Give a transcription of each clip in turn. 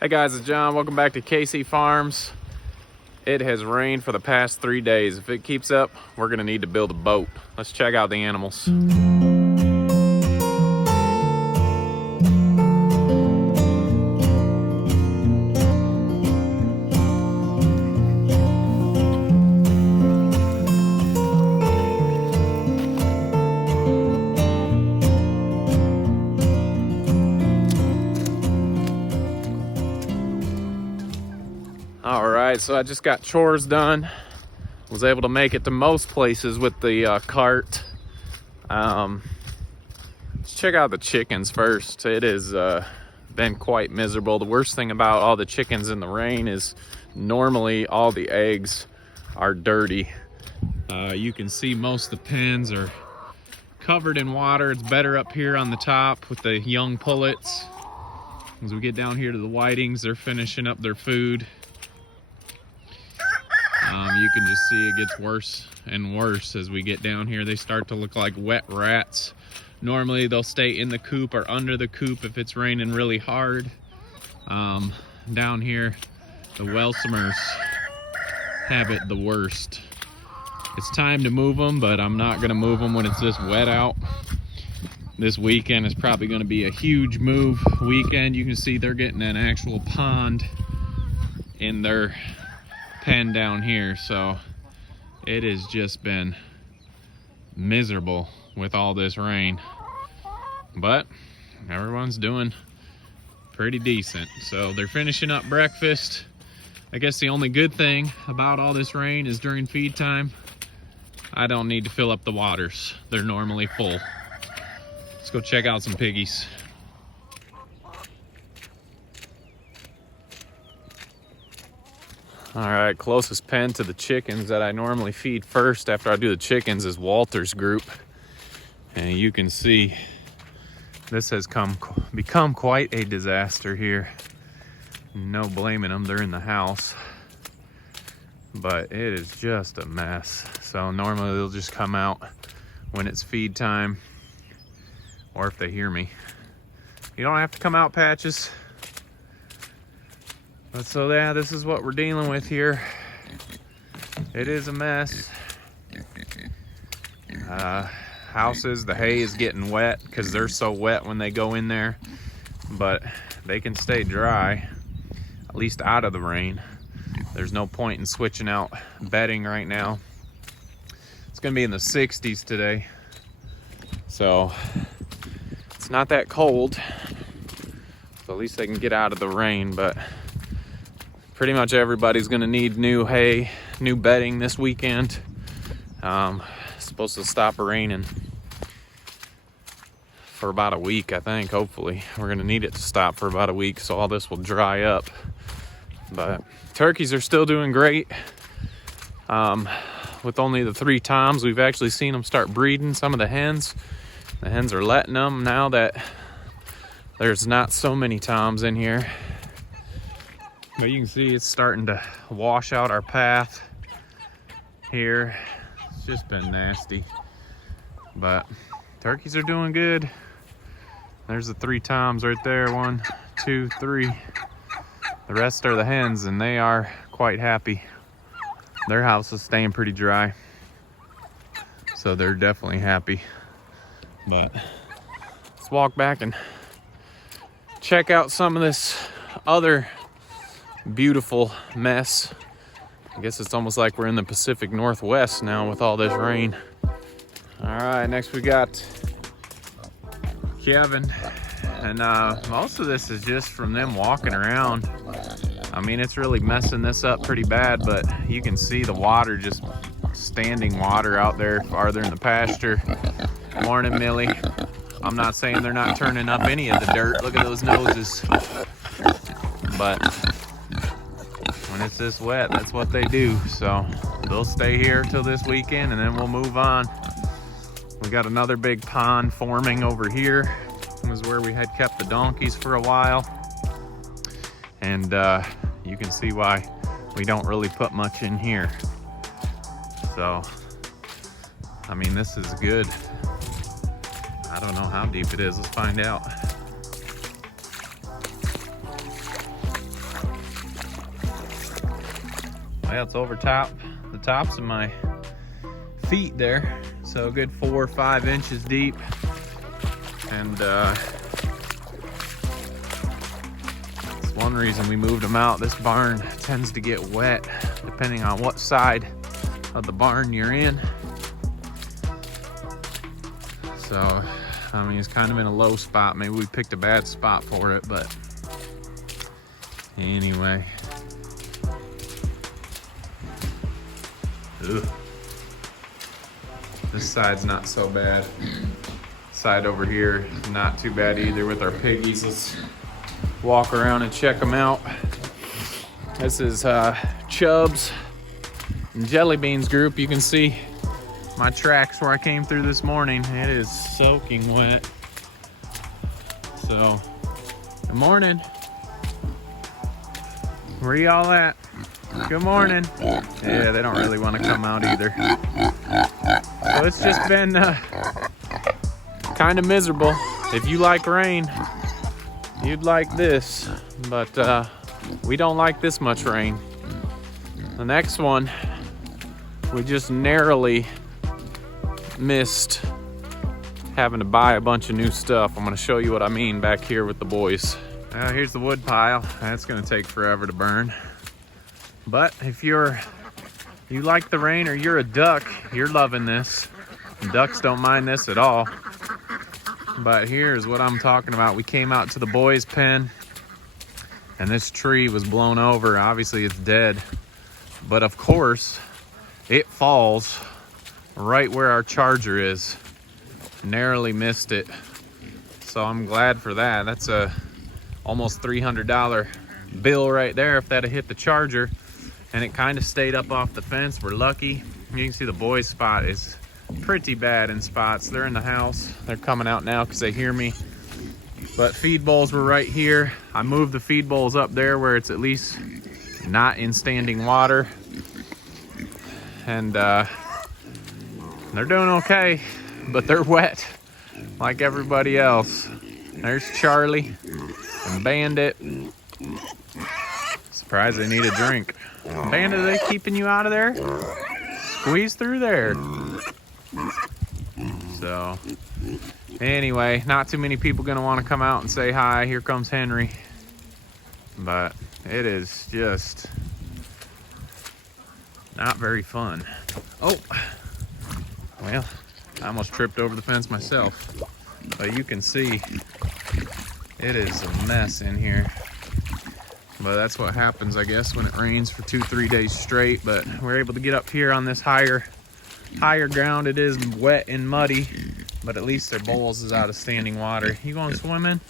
Hey guys, it's John. Welcome back to KC Farms. It has rained for the past 3 days. If it keeps up, we're gonna need to build a boat. Let's check out the animals. All right, so I just got chores done. Was able to make it to most places with the cart. Let's check out the chickens first. It has been quite miserable. The worst thing about all the chickens in the rain is normally all the eggs are dirty. You can see most of the pens are covered in water. It's better up here on the top with the young pullets. As we get down here to the whitings, they're finishing up their food. You can just see it gets worse and worse as we get down here. They start to look like wet rats. Normally they'll stay in the coop or under the coop if it's raining really hard. Down here, the Welsumers have it the worst. It's time to move them, but I'm not gonna move them when it's this wet out. This weekend is probably gonna be a huge move weekend. You can see they're getting an actual pond in their pen down here, so it has just been miserable with all this rain, but everyone's doing pretty decent. So they're finishing up breakfast. I guess the only good thing about all this rain is during feed time I don't need to fill up the waters. They're normally full. Let's go check out some piggies. All right, closest pen to the chickens that I normally feed first after I do the chickens is Walter's group. And you can see this has become quite a disaster here. No blaming them, they're in the house. But it is just a mess. So normally they'll just come out when it's feed time or if they hear me. You don't have to come out, Patches. But so yeah, this is what we're dealing with here. It is a mess. Houses, the hay is getting wet because they're so wet when they go in there, but they can stay dry, at least out of the rain. There's no point in switching out bedding right now. It's gonna be in the 60s today, so it's not that cold. So at least they can get out of the rain, but pretty much everybody's gonna need new hay, new bedding this weekend. Supposed to stop raining for about a week, I think, hopefully. We're gonna need it to stop for about a week, so all this will dry up. But turkeys are still doing great. With only the 3 toms, we've actually seen them start breeding some of the hens. The hens are letting them now that there's not so many toms in here. But you can see it's starting to wash out our path here. It's just been nasty. But turkeys are doing good. There's the 3 toms right there. 1, 2, 3. The rest are the hens, and they are quite happy. Their house is staying pretty dry, so they're definitely happy. But let's walk back and check out some of this other beautiful mess. I guess it's almost like we're in the Pacific Northwest now with all this rain. All right, next we got Kevin, and most of this is just from them walking around. I mean, it's really messing this up pretty bad, but you can see the water, just standing water out there farther in the pasture. Morning, Millie. I'm not saying they're not turning up any of the dirt. Look at those noses. But when it's this wet, that's what they do. So they'll stay here till this weekend, and then we'll move on. We got another big pond forming over here. This is where we had kept the donkeys for a while. And you can see why we don't really put much in here. So, I mean, this is good. I don't know how deep it is. Let's find out. Well, it's over the tops of my feet there. So a good 4 or 5 inches deep. And it's one reason we moved them out. This barn tends to get wet depending on what side of the barn you're in. So, I mean, it's kind of in a low spot. Maybe we picked a bad spot for it, but anyway. Ugh. This side's not so bad. Side over here, not too bad either with our piggies. Let's walk around and check them out. This is Chubb's and Jelly Beans group. You can see my tracks where I came through this morning. It is soaking wet. So, good morning. Where y'all at? Good morning. Yeah, they don't really want to come out either. So it's just been kind of miserable. If you like rain, you'd like this, but we don't like this much rain. The next one, we just narrowly missed having to buy a bunch of new stuff. I'm going to show you what I mean back here with the boys. Here's the wood pile. That's going to take forever to burn. But if you like the rain or you're a duck, you're loving this. Ducks don't mind this at all. But here's what I'm talking about. We came out to the boys' pen and this tree was blown over. Obviously it's dead. But of course, it falls right where our charger is. Narrowly missed it. So I'm glad for that. That's a almost $300 bill right there if that had hit the charger. And it kind of stayed up off the fence. We're lucky. You can see the boys' spot is pretty bad in spots. They're in the house. They're coming out now because they hear me. But feed bowls were right here. I moved the feed bowls up there where it's at least not in standing water. And they're doing okay, but they're wet like everybody else. There's Charlie and Bandit. Surprised they need a drink. Bandit, are they keeping you out of there? Squeeze through there. So, anyway, not too many people gonna want to come out and say hi. Here comes Henry. But it is just not very fun. Oh, well, I almost tripped over the fence myself. But you can see it is a mess in here. But that's what happens, I guess, when it rains for 2-3 days straight. But we're able to get up here on this higher ground. It is wet and muddy, but at least their bowls is out of standing water. You going swimming?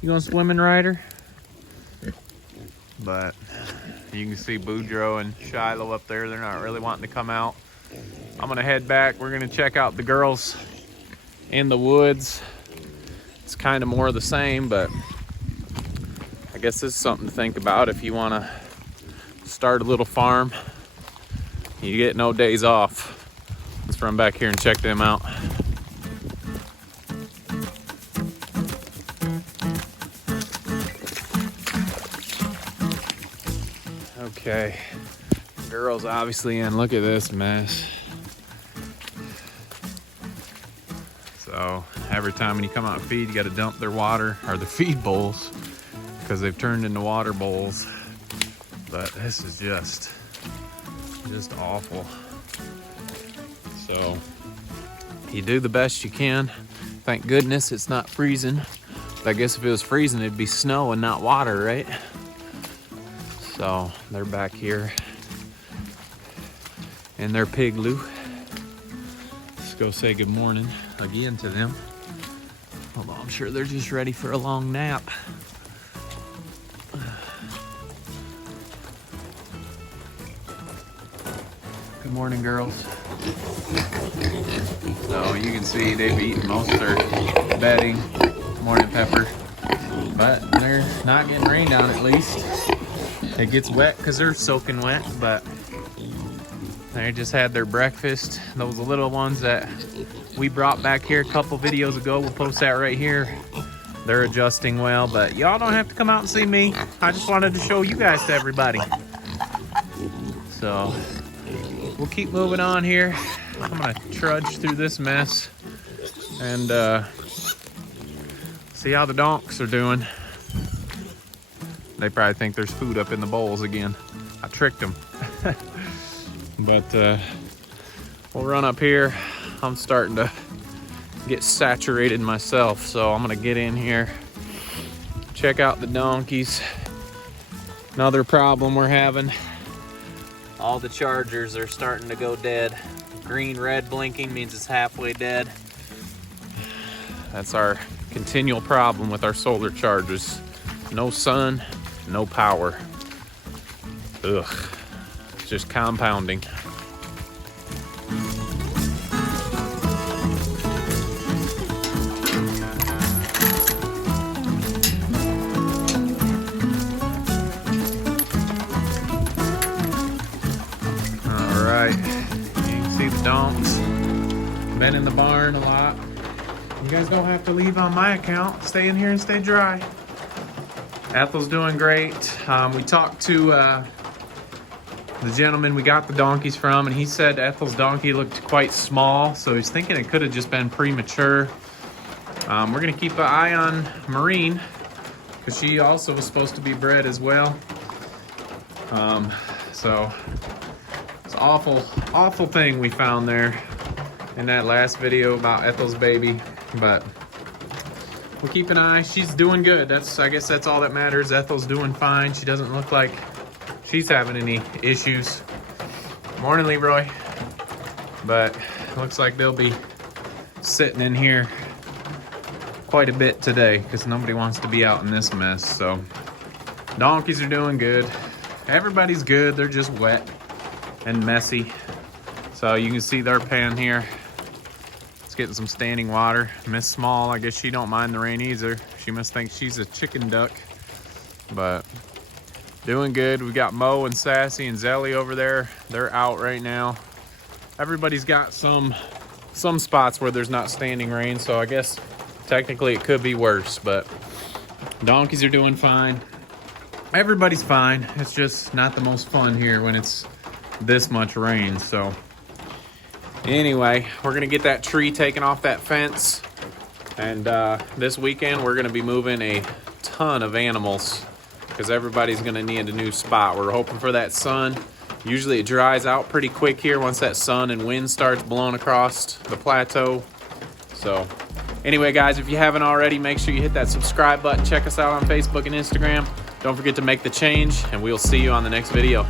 You going swimming, Ryder? But you can see Boudreaux and Shiloh up there. They're not really wanting to come out. I'm gonna head back. We're gonna check out the girls in the woods. It's kind of more of the same, but I guess this is something to think about if you want to start a little farm. You get no days off. Let's run back here and check them out. Okay, girls obviously in. Look at this mess. So every time when you come out and feed, you got to dump their water or the feed bowls, because they've turned into water bowls. But this is just awful. So you do the best you can. Thank goodness it's not freezing. But I guess if it was freezing, it'd be snow and not water, right? So they're back here in their pigloo. Let's go say good morning again to them. Although I'm sure they're just ready for a long nap. Good morning, girls. So you can see they've eaten most of their bedding. Morning, Pepper. But they're not getting rained on at least. It gets wet because they're soaking wet, but they just had their breakfast. Those little ones that we brought back here a couple videos ago, we'll post that right here. They're adjusting well, but y'all don't have to come out and see me. I just wanted to show you guys to everybody. So we'll keep moving on here. I'm gonna trudge through this mess and see how the donks are doing. They probably think there's food up in the bowls again. I tricked them. But we'll run up here. I'm starting to get saturated myself, so I'm gonna get in here, check out the donkeys. Another problem we're having, all the chargers are starting to go dead. Green, red blinking means it's halfway dead. That's our continual problem with our solar chargers. No sun, no power. Ugh, it's just compounding. Alright, you can see the donks. Been in the barn a lot. You guys don't have to leave on my account. Stay in here and stay dry. Ethel's doing great. We talked to the gentleman we got the donkeys from, and he said Ethel's donkey looked quite small, so he's thinking it could have just been premature. We're gonna keep an eye on Marine, because she also was supposed to be bred as well. So it's an awful thing we found there in that last video about Ethel's baby, but we'll keep an eye. She's doing good. I guess that's all that matters. Ethel's doing fine. She doesn't look like she's having any issues. Morning, Leroy. But looks like they'll be sitting in here quite a bit today because nobody wants to be out in this mess. So donkeys are doing good. Everybody's good. They're just wet and messy. So you can see their pen here. It's getting some standing water. Miss Small, I guess she don't mind the rain either. She must think she's a chicken duck. But doing good. We got Mo and Sassy and Zelly over there. They're out right now. Everybody's got some spots where there's not standing rain, so I guess technically it could be worse, but donkeys are doing fine. Everybody's fine. It's just not the most fun here when it's this much rain. So anyway, we're gonna get that tree taken off that fence, and this weekend we're gonna be moving a ton of animals because everybody's gonna need a new spot. We're hoping for that sun. Usually it dries out pretty quick here once that sun and wind starts blowing across the plateau. So anyway, guys, if you haven't already, make sure you hit that subscribe button. Check us out on Facebook and Instagram. Don't forget to make the change, and we'll see you on the next video.